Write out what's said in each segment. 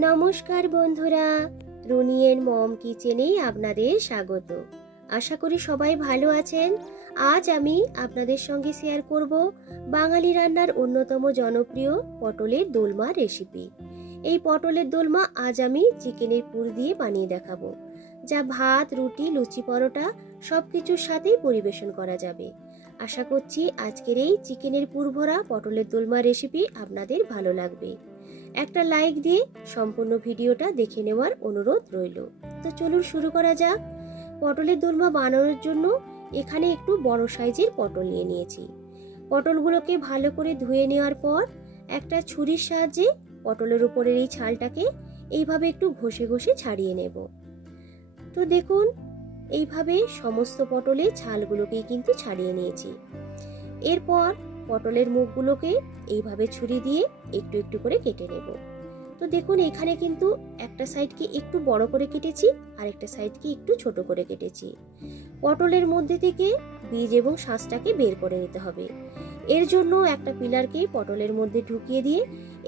নমস্কার বন্ধুরা, রুনিয়ের মম কিচেনে আপনাদের স্বাগত। আশা করি সবাই ভালো আছেন। আজ আমি আপনাদের সঙ্গে শেয়ার করব বাঙালি রান্নার অন্যতম জনপ্রিয় পটলের দোলমা রেসিপি। এই পটলের দোলমা আজ আমি চিকেনের পুর দিয়ে বানিয়ে দেখাবো, যা ভাত, রুটি, লুচি, পরোটা সব কিছুর সাথেই পরিবেশন করা যাবে। আশা করছি আজকের এই চিকেনের পুর ভরা পটলের দোলমা রেসিপি আপনাদের ভালো লাগবে। একটা লাইক দিয়ে সম্পূর্ণ ভিডিওটা দেখে নেওয়ার অনুরোধ রইল। তো চলুন শুরু করা যাক। পটলের দোলমা বানানোর জন্য এখানে একটু বড় সাইজের পটল নিয়ে নিয়েছি। পটলগুলোকে ভালো করে ধুয়ে নেওয়ার পর একটা ছুরির সাহায্যে পটলের উপরের এই ছালটাকে এইভাবে একটু ঘষে ঘষে ছাড়িয়ে নেব। তো দেখুন, এইভাবে সমস্ত পটলের ছালগুলোকেই কিন্তু ছাড়িয়ে নিয়েছি। এরপর পটলের মুখগুলোকে এইভাবে ছুরি দিয়ে একটু একটু করে কেটে নেব। তো দেখুন, এখানে কিন্তু একটা সাইডকে একটু বড় করে কেটেছি আর একটা সাইডকে একটু ছোট করে কেটেছি। পটলের মধ্যে থেকে বীজ এবং শাঁসটাকে বের করে নিতে হবে। এর জন্য একটা পিলারকে পটলের মধ্যে ঢুকিয়ে দিয়ে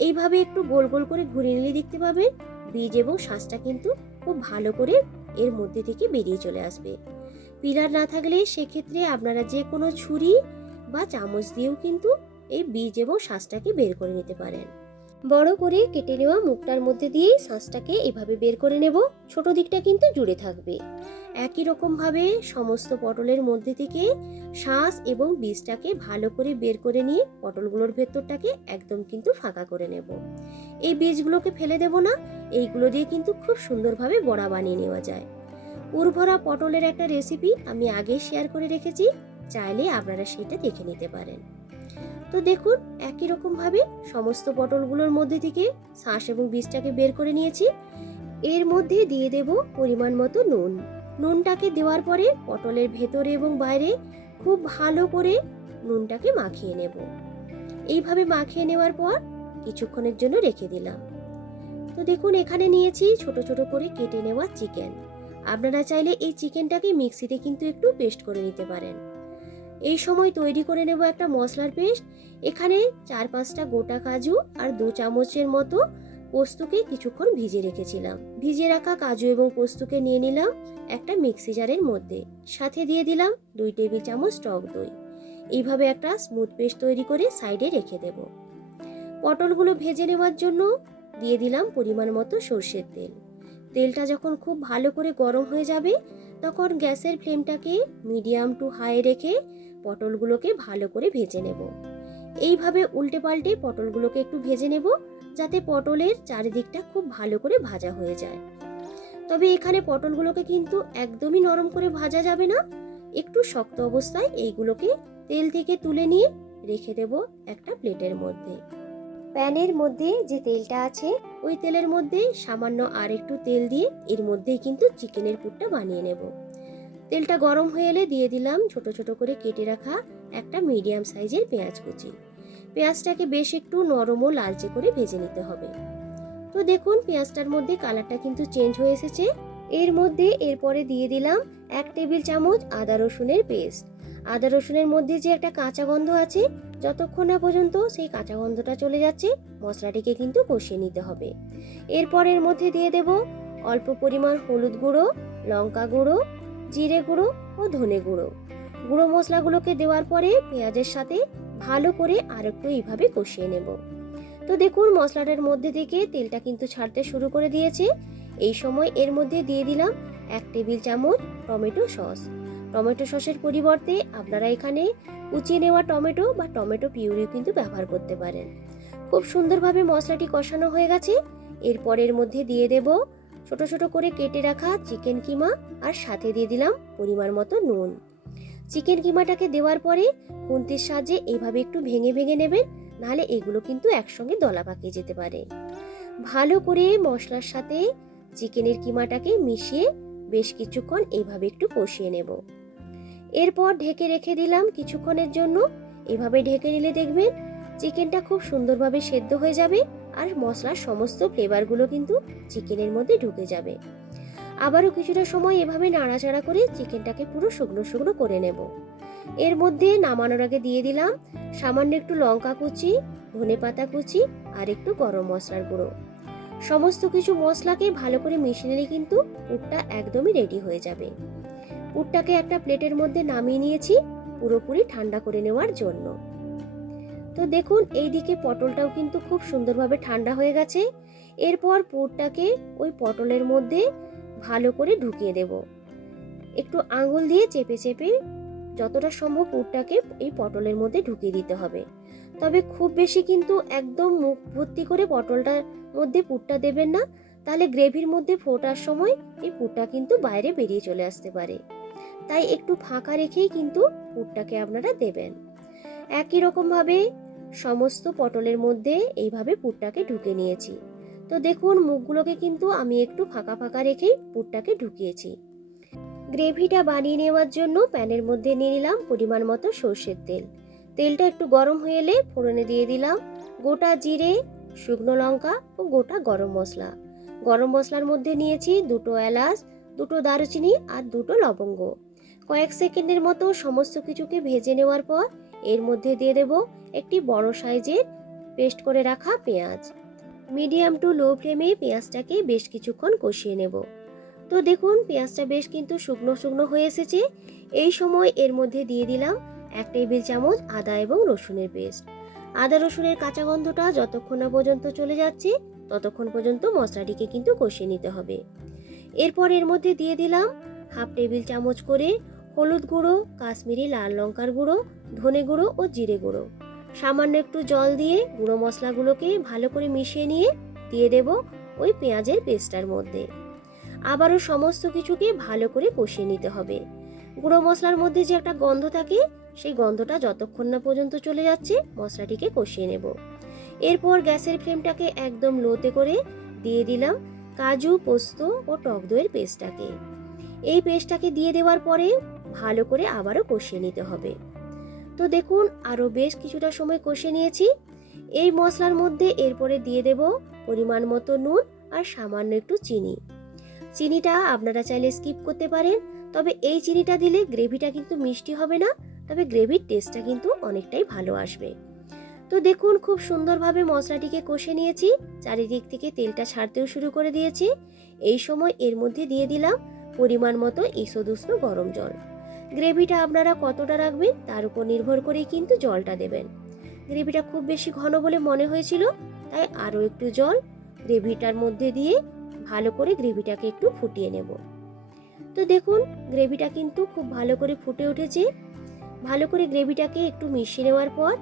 এইভাবে একটু গোল গোল করে ঘুরিয়ে নিলে দেখতে পাবেন বীজ এবং শাঁসটা কিন্তু খুব ভালো করে এর মধ্যে থেকে বেরিয়ে চলে আসবে। পিলার না থাকলে সেক্ষেত্রে আপনারা যে কোনো ছুরি বা চামচ দিয়েও কিন্তু এই বীজ এবং শাঁসটাকে বের করে নিতে পারেন। বড় করে কেটে নেওয়া মুখটার মধ্যে দিয়ে শাঁসটাকে এভাবে বের করে নেব। ছোট দিকটা কিন্তু জুড়ে থাকবে। একই রকম ভাবে সমস্ত পটলের মধ্যে থেকে শাঁস এবং বীজটাকে ভালো করে বের করে নিয়ে পটলগুলোর ভেতরটাকে একদম কিন্তু ফাঁকা করে নেব। এই বীজগুলোকে ফেলে দেব না, এইগুলো দিয়ে কিন্তু খুব সুন্দরভাবে বড়া বানিয়ে নেওয়া যায়। পুর ভরা পটলের একটা রেসিপি আমি আগে শেয়ার করে রেখেছি, চাইলে আপনারা সেটা দেখে নিতে পারেন। তো দেখুন, একই রকম ভাবে সমস্ত পটলগুলোর মধ্যে থেকে শাঁস এবং বীজটাকে বের করে নিয়েছি। এর মধ্যে দিয়ে দেব পরিমাণ মতো নুন। নুনটাকে দেওয়ার পরে পটলের ভেতরে এবং বাইরে খুব ভালো করে নুনটাকে মাখিয়ে নেব। এইভাবে মাখিয়ে নেওয়ার পর কিছুক্ষণের জন্য রেখে দিলাম। তো দেখুন, এখানে নিয়েছি ছোট ছোট করে কেটে নেওয়া চিকেন। আপনারা চাইলে এই চিকেনটাকে মিক্সিতে কিন্তু একটু পেস্ট করে নিতে পারেন। এই সময় তৈরি করে নেব একটা মশলার পেস্ট। এখানে 4-5টা গোটা কাজু আর 2 চামচের মতো পোস্তকে কিছুক্ষণ ভিজিয়ে রেখেছিলাম। ভিজিয়ে রাখা কাজু এবং পোস্তকে নিয়ে নিলাম একটা মিক্সি জারের মধ্যে। সাথে দিয়ে দিলাম 2 টেবিল চামচ টক দই। এইভাবে একটা স্মুথ পেস্ট তৈরি করে সাইডে রেখে দেব। পটলগুলো ভেজে নেওয়ার জন্য দিয়ে দিলাম পরিমাণ মতো সরষের তেল। তেলটা যখন খুব ভালো করে গরম হয়ে যাবে তখন গ্যাসের ফ্লেমটাকে মিডিয়াম টু হাই রেখে পটলগুলোকে ভালো করে ভেজে নেব। এইভাবে উল্টে পাল্টে পটলগুলোকে একটু ভেজে নেব, যাতে পটলের চারিদিকটা খুব ভালো করে ভাজা হয়ে যায়। তবে এখানে পটলগুলোকে কিন্তু একদমই নরম করে ভাজা যাবে না, একটু শক্ত অবস্থায় এইগুলোকে তেল থেকে তুলে নিয়ে রেখে দেব একটা প্লেটের মধ্যে। প্যানের মধ্যে যে তেলটা আছে ওই তেলের মধ্যে সামান্য আর একটু তেল দিয়ে এর মধ্যেই কিন্তু চিকেনের পুরটা বানিয়ে নেব। তেলটা গরম হয়ে এলে দিয়ে দিলাম ছোট ছোট করে কেটে রাখা একটা মিডিয়াম সাইজের পেঁয়াজ কুচি। পেঁয়াজটাকে বেশ একটু নরম ও লালচে করে ভেজে নিতে হবে। তো দেখুন, পেঁয়াজটার মধ্যে কালারটা কিন্তু চেঞ্জ হয়ে এসেছে। এর মধ্যে এরপরে দিয়ে দিলাম 1 টেবিল চামচ আদা রসুনের পেস্ট। আদা রসুনের মধ্যে যে একটা কাঁচা গন্ধ আছে, যতক্ষণ না পর্যন্ত সেই কাঁচা গন্ধটা চলে যাচ্ছে মশলাটিকে কিন্তু কষিয়ে নিতে হবে। এরপর এর মধ্যে দিয়ে দেব অল্প পরিমাণ হলুদ গুঁড়ো, লঙ্কা গুঁড়ো, জিরে গুঁড়ো ও ধনে গুঁড়ো। গুঁড়ো মশলাগুলোকে দেওয়ার পরে পেঁয়াজের সাথে ভালো করে আরেকটু এইভাবে কষিয়ে নেব। তো দেখুন, মশলাটার মধ্যে থেকে তেলটা কিন্তু ছাড়তে শুরু করে দিয়েছে। এই সময় এর মধ্যে দিয়ে দিলাম 1 টেবিল চামচ টমেটো সস। টমেটো সসের পরিবর্তে আপনারা এখানে কুচিয়ে নেওয়া টমেটো বা টমেটো পিউরি কিন্তু ব্যবহার করতে পারেন। খুব সুন্দরভাবে মশলাটি কষানো হয়ে গেছে। এরপর এর মধ্যে দিয়ে দেব ছোট ছোট করে কেটে রাখা চিকেন কিমা আর সাথে দিয়ে দিলাম পরিমাণ মতো নুন। চিকেন কিমাটাকে দেওয়ার পরে খুন্তির সাহায্যে এইভাবে একটু ভেঙে ভেঙে নেবেন, নাহলে এগুলো কিন্তু একসঙ্গে দলা পাকিয়ে যেতে পারে। ভালো করে মশলার সাথে চিকেনের কিমাটাকে মিশিয়ে বেশ কিছুক্ষণ এইভাবে একটু কষিয়ে নেব। এরপর ঢেকে রেখে দিলাম কিছুক্ষণের জন্য। এভাবে ঢেকে নিলে দেখবেন চিকেনটা খুব সুন্দরভাবে সেদ্ধ হয়ে যাবে আর মশলার সমস্ত ফ্লেভারগুলো কিন্তু চিকেনের মধ্যে ঢুকে যাবে। আবারও কিছুটা সময় এভাবে নাড়াচাড়া করে চিকেনটাকে পুরো শুকনো শুকনো করে নেব। এর মধ্যে নামানোর আগে দিয়ে দিলাম সামান্য একটু লঙ্কা কুচি, ধনেপাতা কুচি আর একটু গরম মশলার গুঁড়ো। সমস্ত কিছু মশলাকে ভালো করে মিশিয়ে নিলে কিন্তু পুরটা একদমই রেডি হয়ে যাবে। পুরটাকে একটা প্লেটের মধ্যে নামিয়ে নিয়েছি পুরোপুরি ঠান্ডা করে নেওয়ার জন্য। তো দেখুন এইদিকে পটলটাও কিন্তু খুব সুন্দরভাবে ঠান্ডা হয়ে গেছে। এরপর পুরটাকে ওই পটলের মধ্যে ভালো করে ঢুকিয়ে দেব। একটু আঙুল দিয়ে চেপে চেপে যতটা সম্ভব পুরটাকে এই পটলের মধ্যে ঢুকিয়ে দিতে হবে। তবে খুব বেশি কিন্তু একদম মুখ ভর্তি করে পটলটার মধ্যে পুরটা দেবেন না, তাহলে গ্রেভির মধ্যে ফোটার সময় এই পুরটা কিন্তু বাইরে বেরিয়ে চলে আসতে পারে। তাই একটু ফাঁকা রেখেই কিন্তু পুরটাকে আপনারা দেবেন। একই রকমভাবে সমস্ত পটলের মধ্যে এইভাবে পুরটাকে ঢুকে নিয়েছি। তো দেখুন মুখগুলোকে কিন্তু আমি একটু ফাঁকা ফাঁকা রেখেই পুরটাকে ঢুকিয়েছি। গ্রেভিটা বানিয়ে নেওয়ার জন্য প্যানের মধ্যে নিয়ে নিলাম পরিমাণ মতো সর্ষের তেল। তেলটা একটু গরম হয়ে এলে ফোড়নে দিয়ে দিলাম গোটা জিরে, শুকনো লঙ্কা ও গোটা গরম মশলা। গরম মশলার মধ্যে নিয়েছি 2টো এলাচ, 2টো দারুচিনি আর 2টো লবঙ্গ। কয়েক সেকেন্ডের মতো সমস্ত কিছুকে ভেজে নেওয়ার পর এর মধ্যে দিয়ে দেব একটি বড় সাইজের পেস্ট করে রাখা পেঁয়াজ। মিডিয়াম টু লো ফ্লেমে পেঁয়াজটাকে বেশ কিছুক্ষণ কষিয়ে নেব। তো দেখুন পেঁয়াজটা বেশ কিন্তু শুকনো শুকনো হয়ে এসেছে। এই সময় এর মধ্যে দিয়ে দিলাম 1 টেবিল চামচ আদা এবং রসুনের পেস্ট। আদা রসুনের কাঁচা গন্ধটা যতক্ষণ না পর্যন্ত চলে যাচ্ছে ততক্ষণ পর্যন্ত মশলাটিকে কিন্তু কষিয়ে নিতে হবে। এরপর এর মধ্যে দিয়ে দিলাম 1/2 টেবিল চামচ করে হলুদ গুঁড়ো, কাশ্মীরি লাল লঙ্কার গুঁড়ো, ধনে গুঁড়ো ও জিরে গুঁড়ো। সামান্য একটু জল দিয়ে গুঁড়ো মশলাগুলোকে ভালো করে মিশিয়ে নিয়ে দিয়ে দেব ওই পেঁয়াজের পেস্টটার মধ্যে। আবারও সমস্ত কিছুকে ভালো করে কষিয়ে নিতে হবে। গুঁড়ো মশলার মধ্যে যে একটা গন্ধ থাকে সেই গন্ধটা যতক্ষণ না পর্যন্ত চলে যাচ্ছে মশলাটিকে কষিয়ে নেব। এরপর গ্যাসের ফ্লেমটাকে একদম লোতে করে দিয়ে দিলাম কাজু, পোস্ত ও টক দইয়ের পেস্টটাকে। এই পেস্টটাকে দিয়ে দেওয়ার পরে ভালো করে আবারও কষিয়ে নিতে হবে। তো দেখুন আরও বেশ কিছুটা সময় কষিয়ে নিয়েছি। এই মশলার মধ্যে এরপরে দিয়ে দেব পরিমাণ মতো নুন আর সামান্য একটু চিনি। চিনিটা আপনারা চাইলে স্কিপ করতে পারেন, তবে এই চিনিটা দিলে গ্রেভিটা কিন্তু মিষ্টি হবে না, তবে গ্রেভির টেস্টটা কিন্তু অনেকটাই ভালো আসবে। তো দেখুন খুব সুন্দরভাবে মশলাটিকে কষে নিয়েছি, চারিদিক থেকে তেলটা ছাড়তেও শুরু করে দিয়েছি। এই সময় এর মধ্যে দিয়ে দিলাম পরিমাণ মতো ঈষৎ উষ্ণ গরম জল। গ্রেভিটা আপনারা কতটা রাখবেন তার উপর নির্ভর করেই কিন্তু জলটা দেবেন। গ্রেভিটা খুব বেশি ঘন বলে মনে হয়েছিল, তাই আরও একটু জল গ্রেভিটার মধ্যে দিয়ে ভালো করে গ্রেভিটাকে একটু ফুটিয়ে নেব। তো দেখুন গ্রেভিটা কিন্তু খুব ভালো করে ফুটে উঠেছে। ভালো করে গ্রেভিটাকে একটু মিশিয়ে নেওয়ার পর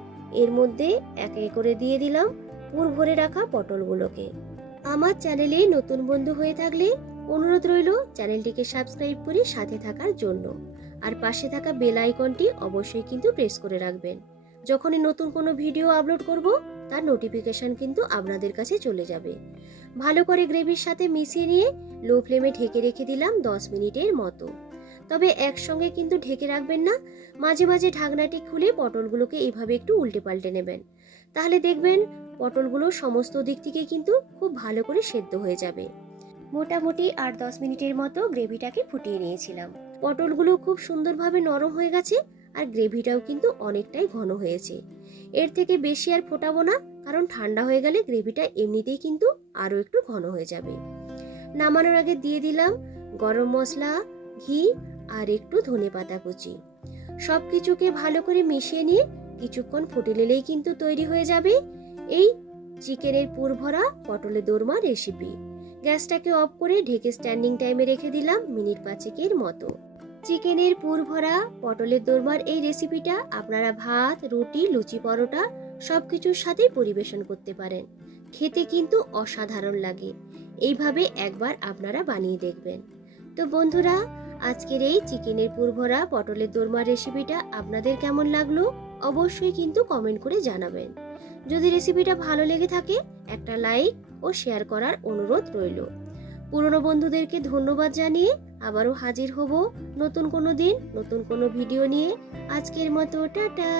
এর মধ্যে এক এক করে দিয়ে দিলাম পুর ভরে রাখা পটলগুলোকে। আমার চ্যানেলে নতুন বন্ধু হয়ে থাকলে অনুরোধ রইল চ্যানেলটিকে সাবস্ক্রাইব করে সাথে থাকার জন্য, আর পাশে থাকা বেল আইকনটি অবশ্যই কিন্তু প্রেস করে রাখবেন। যখনই নতুন কোনো ভিডিও আপলোড করব তার নোটিফিকেশন কিন্তু আপনাদের কাছে চলে যাবে। ভালো করে গ্রেভির সাথে মিশিয়ে নিয়ে লো ফ্লেমে ঢেকে রেখে দিলাম 10 মিনিটের মতো। তবে একসঙ্গে কিন্তু ঢেকে রাখবেন না, মাঝে মাঝে ঢাকনাটি খুলে পটলগুলোকে এইভাবে একটু উল্টে পাল্টে নেবেন। তাহলে দেখবেন পটলগুলো সমস্ত দিক থেকে কিন্তু খুব ভালো করে সেদ্ধ হয়ে যাবে। মোটামুটি 8-10 মিনিটের মতো গ্রেভিটাকে ফুটিয়ে নিয়েছিলাম। পটলগুলো খুব সুন্দরভাবে নরম হয়ে গেছে আর গ্রেভিটাও কিন্তু অনেকটাই ঘন হয়েছে। এর থেকে বেশি আর ফোটাবো না, কারণ ঠান্ডা হয়ে গেলে গ্রেভিটা এমনিতেই কিন্তু আরও একটু ঘন হয়ে যাবে। নামানোর আগে দিয়ে দিলাম গরম মশলা, ঘি আর একটু ধনেপাতা কুচি। সব কিছুকে ভালো করে মিশিয়ে নিয়ে কিছুক্ষণ ফুটে নিলেই কিন্তু তৈরি হয়ে যাবে এই চিকেনের পুর ভরা পটলের দোরমা রেসিপি। গ্যাসটাকে অফ করে ঢেকে স্ট্যান্ডিং টাইমে রেখে দিলাম মিনিট 5 মতো। চিকেনের পুর ভরা পটলের দোরমার এই রেসিপিটা আপনারা ভাত, রুটি, লুচি, পরোটা সবকিছুর সাথেই পরিবেশন করতে পারেন। খেতে কিন্তু অসাধারণ লাগে। এইভাবে একবার আপনারা বানিয়ে দেখবেন। তো বন্ধুরা, আজকের এই চিকেনের পুর ভরা পটলের দোরমার রেসিপিটা আপনাদের কেমন লাগলো অবশ্যই কিন্তু কমেন্ট করে জানাবেন। যদি রেসিপিটা ভালো লেগে থাকে একটা লাইক ও শেয়ার করার অনুরোধ রইল। পুরনো বন্ধুদেরকে ধন্যবাদ জানিয়ে আবারও হাজির হব নতুন কোনো দিন নতুন কোনো ভিডিও নিয়ে। আজকের মতো টাটা।